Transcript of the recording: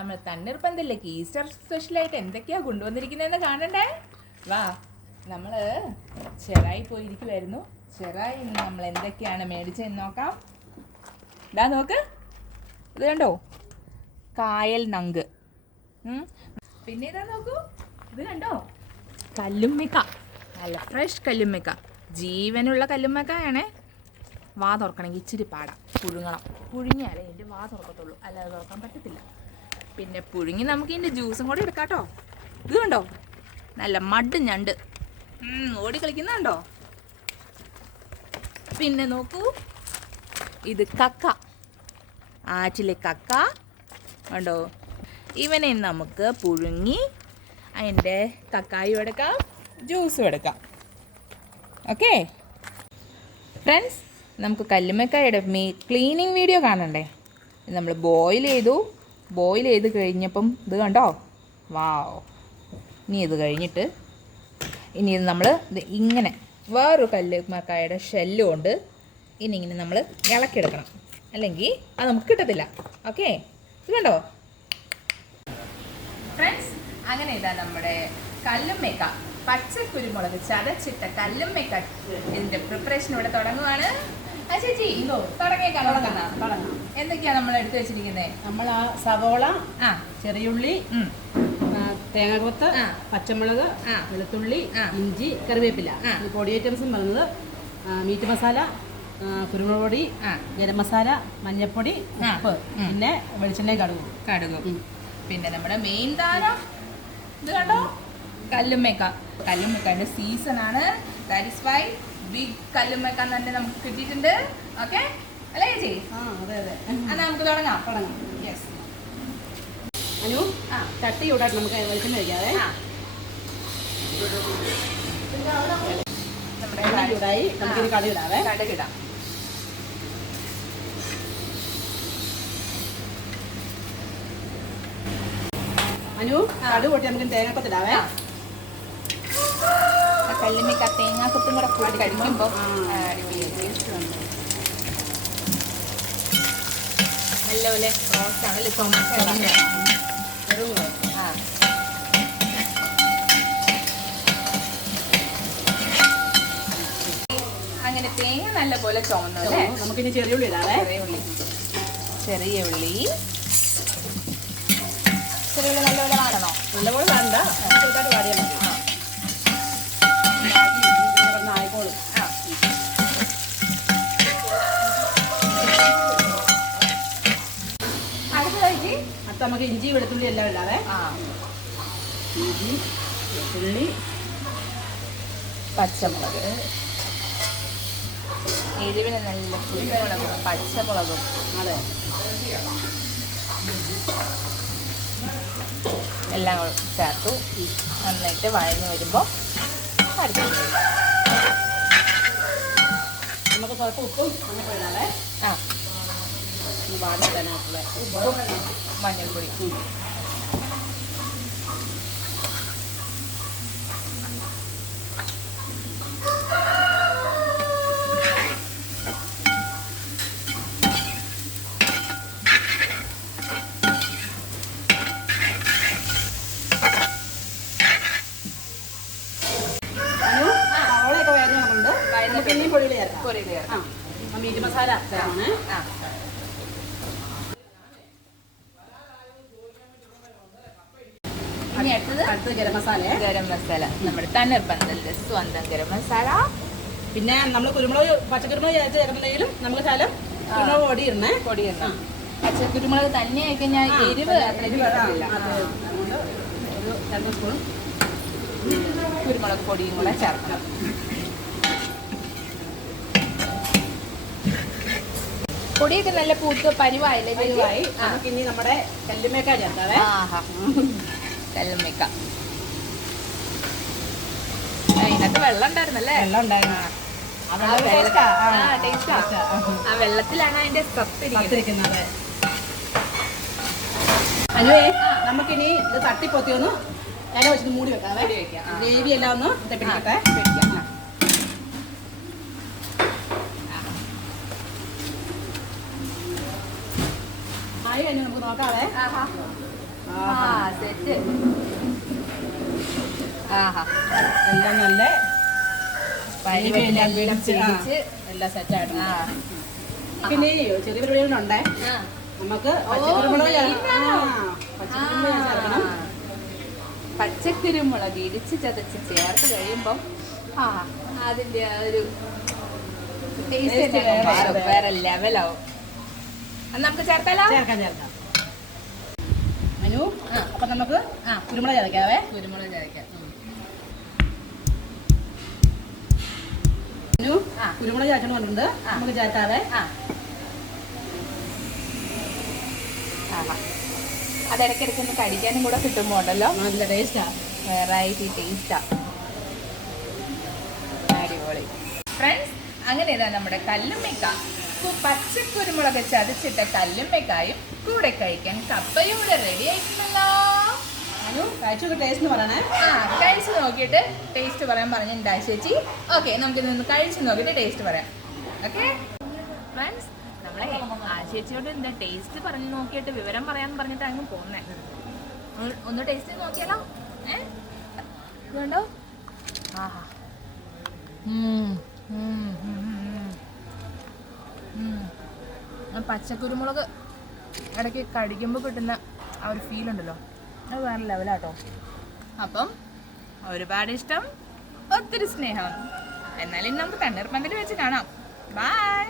നമ്മൾ തണ്ണീർപ്പന്തലിലേക്ക് ഈസ്റ്റർ സ്പെഷ്യലായിട്ട് എന്തൊക്കെയാ കൊണ്ടുവന്നിരിക്കുന്നതെന്ന് കാണണ്ടേ? വാ നമ്മൾ ചെറായി പോയിരിക്കുമായിരുന്നു ചെറായി നമ്മൾ എന്തൊക്കെയാണ് മേടിച്ചതെന്ന് നോക്കാം. ഇതാ നോക്ക്. ഇത് കണ്ടോ? കായൽ നങ്ക്. പിന്നെ ഇതാ നോക്കൂ. ഇത് കണ്ടോ? കല്ലുമ്മിക്ക. നല്ല ഫ്രഷ് കല്ലുമ്മിക്ക. ജീവനുള്ള കല്ലുമ്മക്കായാണേ. വാ തുറക്കണമെങ്കിൽ ഇച്ചിരി പാടാം. പുഴുങ്ങണം. പുഴുങ്ങിയാലേ എന്റെ വാ തുറക്കത്തുള്ളൂ. അല്ലാതെ തുറക്കാൻ പറ്റത്തില്ല. പിന്നെ പുഴുങ്ങി നമുക്ക് ഇതിന്റെ ജ്യൂസും കൂടെ എടുക്കാം കേട്ടോ ഇത് കണ്ടോ? നല്ല മഡ് ഞണ്ട്. ഓടി കളിക്കുന്നുണ്ടോ പിന്നെ നോക്കൂ. ഇത് കക്ക. ആറ്റിലെ കക്ക. കണ്ടോ? ഇവനെ നമുക്ക് പുഴുങ്ങി അതിന്റെ കക്കായും എടുക്കാം ജ്യൂസും എടുക്കാം. ഓക്കെ? ഫ്രണ്ട്സ് നമുക്ക് കല്ലുമ്മക്കായുടെ മീ ക്ലീനിങ് വീഡിയോ കാണണ്ടേ? നമ്മൾ ബോയിൽ ചെയ്തു. ബോയിൽ ചെയ്ത് കഴിഞ്ഞപ്പം ഇത് കണ്ടോ? വാവ് ഇനി ഇത് കഴിഞ്ഞിട്ട് ഇനി ഇത് നമ്മൾ ഇങ്ങനെ വേറൊരു കല്ലുമ്മക്കായുടെ ഷെല്ല് കൊണ്ട് ഇനി ഇങ്ങനെ നമ്മൾ ഇളക്കിയെടുക്കണം. അല്ലെങ്കിൽ അത് നമുക്ക് കിട്ടത്തില്ല. ഓക്കെ ഇത് കണ്ടോ? ഫ്രണ്ട്സ് അങ്ങനെ ഇതാ നമ്മുടെ കല്ലുമ്മേക്ക. പച്ച കുരുമുളക് ചതച്ചിട്ട കല്ലുമ്മേക്ക. ഇതിന്റെ പ്രിപ്പറേഷൻ ഇവിടെ തുടങ്ങുവാണ്. ചേച്ചി തുടങ്ങിയേക്കാം തുടങ്ങാം തുടങ്ങാം. എന്തൊക്കെയാ നമ്മൾ എടുത്തു വെച്ചിരിക്കുന്നത് നമ്മൾ ആ സവോള ആ. ചെറിയുള്ളി തേങ്ങാക്കൊത്ത്. പച്ചമുളക് ആ. വെളുത്തുള്ളി ആ. ഇഞ്ചി കറിവേപ്പില. പൊടി ഐറ്റംസും പറയുന്നത് മീറ്റ് മസാല കുരുമുളക് പൊടി ആ. ഗരം മസാല മഞ്ഞൾപ്പൊടി ഉപ്പ് പിന്നെ വെളിച്ചെണ്ണ കടുകും. കടുകും. പിന്നെ നമ്മുടെ മെയിൻ താരം ഇത് കണ്ടോ? കല്ലുമ്മേക്ക. കല്ലുമ്മേക്കാന്റെ സീസൺ ആണ്. ദാറ്റ് ഇസ് വൈ ബിഗ് കല്ലുമ്മേക്ക തന്നെ നമുക്ക് കിട്ടിയിട്ടുണ്ട്. ഓക്കെ അല്ലേ ചേച്ചി? എന്നാ നമുക്ക് തുടങ്ങാം. തുടങ്ങാം. യെസ് അനു ആ. ചട്ടി ചൂടായിട്ട് നമുക്ക് വെളിച്ചം കഴിക്കാതെ. നമ്മുടെ ചൂടായി നമുക്കിത് കടുകിടാം. അനു ആ. കടുക് പൊട്ടി നമുക്ക് തേങ്ങാക്കൊത്ത് ഇടാവേ ആ. തേങ്ങാക്കൊത്തും കൂടെ കൂടി കഴിക്കുമ്പോൾ നല്ലപോലെ ചുമച്ച് ആ അങ്ങനെ തേങ്ങ നല്ല പോലെ അല്ലേ? നമുക്കിനി ചെറിയുള്ളി ഇടാവേ. ചെറിയ ഉള്ളി. ചെറിയ ഉള്ളി. ചെറിയ ഉള്ളി നല്ലപോലെ വാടണോ? നല്ലപോലെ വാടിയാൽ മതി ആ കിടന്ന് ആയിക്കോളും ആ അടുത്തതായിട്ട് അപ്പം നമുക്ക് ഇഞ്ചി വെളുത്തുള്ളി എല്ലാം ഇടാവേ. ഇഞ്ചി വെളുത്തുള്ളി പച്ചമുളക്. എരിവിന് നല്ല കുരുമുളകും പച്ചമുളകും. അതെ. എല്ലാം ചേർത്തു. നന്നായിട്ട് വഴഞ്ഞു വരുമ്പോൾ നമുക്ക് കുറച്ച് ഉപ്പും നമുക്ക് ഇടാവേ. ആ ഇടാനായിട്ടുള്ള ഉപ്പും മഞ്ഞൾപ്പൊടി പൊടികൾ ചേർക്കാം. പൊടി ചേർക്കാം. മീറ്റ് മസാല ചേർക്കണേ ആ. ഇനി അടുത്തത് അടുത്തത് ഗരം മസാല. ഗരം മസാല. നമ്മുടെ തണ്ണീർപ്പന്തലിന്റെ സ്വന്തം ഗരം മസാല. പിന്നെ നമ്മൾ കുരുമുളക് പച്ചക്കുരുമുളക് ചേർത്ത് ചേർക്കുന്നെങ്കിലും നമുക്ക് സ്ഥലം കുരുമുളക് പൊടി ഇടണേ പൊടി ഇടണം പച്ചക്കുരുമുളക് തന്നെ ആയി കഴിഞ്ഞാൽ എരിവ് ഒരു രണ്ട് സ്പൂൺ. കുരുമുളക് പൊടിയും കൂടെ ചേർക്കണം. പൊടിയൊക്കെ നല്ല പൂത്ത് പരിവായില്ലേ? പരിവായി. നമുക്കിനി നമ്മുടെ കല്ലുമേക്കാ ചേർക്കാവേ ആഹാ. കല്ലും വെക്കാം അതിനകത്ത് വെള്ളം ഉണ്ടായിരുന്നല്ലേ വെള്ളം ഉണ്ടായിരുന്നു. ആ. വെള്ളം വെള്ള- വെള്ളത്തിലാണ് അതിന്റെ സത്തിരിക്കുന്നത്. അനുവേ നമുക്കിനി ഇത് തട്ടിപ്പൊത്തി ഒന്ന് ഇല വെച്ചിട്ട് മൂടി വെക്കാവേ. ഗ്രേവി എല്ലാം ഒന്ന് പിടിക്കട്ടെ. പിടിക്കാം. ആയി കഴിഞ്ഞ് നമുക്ക് നോക്കാവേ എല്ലാം നല്ല പരിവെല്ലാം പിടിച്ച് എല്ലാം സെറ്റായിട്ടുണ്ട് ആ. പിന്നെ ചെറിയ പരിപാടികളുണ്ടേ ആ. നമുക്ക് പച്ചക്കുരുമുളക് ഇടിച്ച് ചതച്ച് ചേർത്ത് കഴിയുമ്പം ആ. അതിന്റെ ആ ഒരു ടേസ്റ്റ് വേറെ, ലെവലാവും നമുക്ക് ചേർത്താലോ? ചേർക്കാം ചേർക്കാം. ആ. അപ്പൊ നമുക്ക് ആ കുരുമുളക് ചേർക്കാവേ കുരുമുളക് ചതയ്ക്കാം. കുരുമുളക് നമുക്ക് ചേർക്കാവേ ആ. അത് ഇടയ്ക്കിടയ്ക്ക് ഒന്ന് കടിക്കാനും കൂടെ കിട്ടുമ്പോൾ ഉണ്ടല്ലോ. നല്ല ടേസ്റ്റാ വെറൈറ്റി ടേസ്റ്റാ അടിപൊളി. ഫ്രണ്ട്സ് അങ്ങനെ ഇതാ നമ്മുടെ കല്ലുമ്മക്ക? കു- പച്ചക്കുരുമുളക് ചതച്ചിട്ട കല്ലുമ്മക്കായും കൂടെ കഴിക്കാൻ കപ്പയും കൂടെ റെഡി ആയിട്ടുണ്ടല്ലോ കഴിച്ചു നോക്കിയിട്ട് ടേസ്റ്റ് പറയാൻ പറഞ്ഞിട്ടുണ്ടാ ചേച്ചി? ഓക്കെ നമുക്ക് ഇതൊന്ന് കഴിച്ചു നോക്കിയിട്ട് ടേസ്റ്റ് പറയാം. ഓക്കെ ഫ്രണ്ട്സ് നമ്മളെ ആ ചേച്ചിയോട് എന്താ ടേസ്റ്റ് പറഞ്ഞു നോക്കിയിട്ട് വിവരം പറയാൻ പറഞ്ഞിട്ട് അങ്ങ് പോന്നെ. ഒന്ന് ഒന്ന് ടേസ്റ്റ് നോക്കിയാലോ? ഏ? ഇതുണ്ടോ? ആഹാ. പച്ചക്കുരുമുളക് ഇടയ്ക്ക് കടിക്കുമ്പോൾ കിട്ടുന്ന ആ ഒരു ഫീൽ ഉണ്ടല്ലോ. അത് വേറെ ലെവലാട്ടോ അപ്പം ഒരുപാട് ഇഷ്ടം ഒത്തിരി സ്നേഹം. എന്നാലും നമുക്ക് തണ്ണീർപ്പന്തൽ വെച്ച് കാണാം. ബൈ